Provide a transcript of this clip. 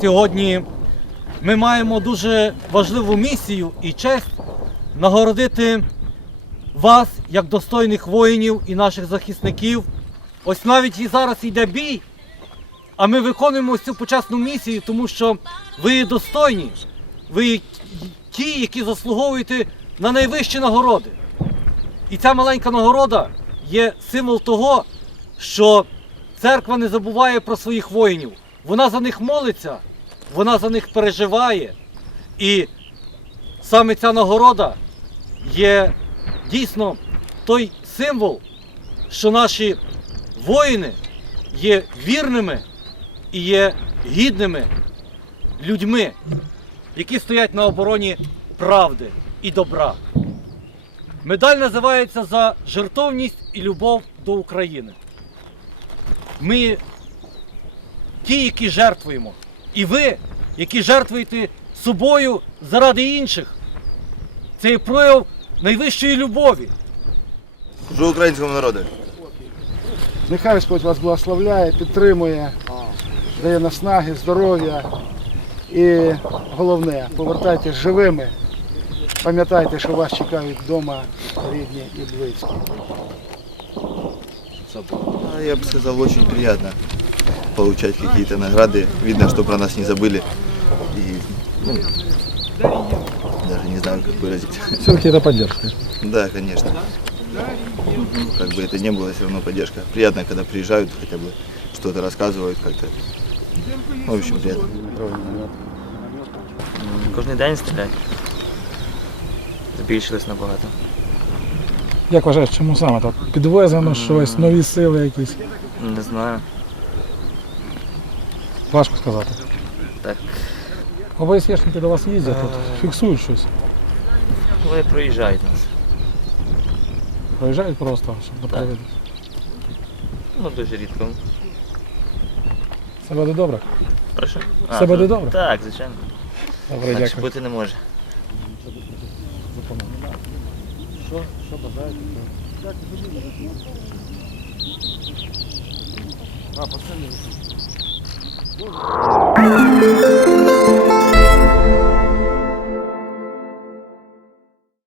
Сьогодні ми маємо дуже важливу місію і честь нагородити вас як достойних воїнів і наших захисників. Ось навіть і зараз йде бій, а ми виконуємо цю почесну місію, тому що ви достойні, ви ті, які заслуговуєте на найвищі нагороди. І ця маленька нагорода є символ того, що церква не забуває про своїх воїнів. Вона за них молиться, вона за них переживає. І саме ця нагорода є дійсно той символ, що наші воїни є вірними і є гідними людьми, які стоять на обороні правди і добра. Медаль називається за жертовність і любов до України. Ми ті, які жертвуємо. І ви, які жертвуєте собою заради інших. Це є прояв найвищої любові. Служу українському народу. Нехай Господь вас благословляє, підтримує, дає наснаги, здоров'я і головне, повертайтесь живими. Пам'ятайте, що вас чекають вдома рідні і близькі. А, Я бы сказал, очень приятно получать какие-то награды. Видно, что про нас не забыли. И, ну, даже не знаю, как выразить. Все-таки это поддержка. Да, конечно. Как бы это не было, все равно поддержка. Приятно, когда приезжают, хотя бы что-то рассказывают как-то. Ну, в общем, приятно. Кожен день стріляють. Збільшились набагато. Як вважаєш, чому саме так? Підвезено щось, нові сили якісь. Не знаю. Важко сказати. Так. ОБСЄшники до вас їздять тут, фіксують щось. Вони проїжджають нас. Проїжджають просто, щоб доповідати. Ну дуже рідко. Все буде добре. Прошу. Все буде ну, добре? Так, звичайно. Добре, Інакше дякую. бути не може. Дякую.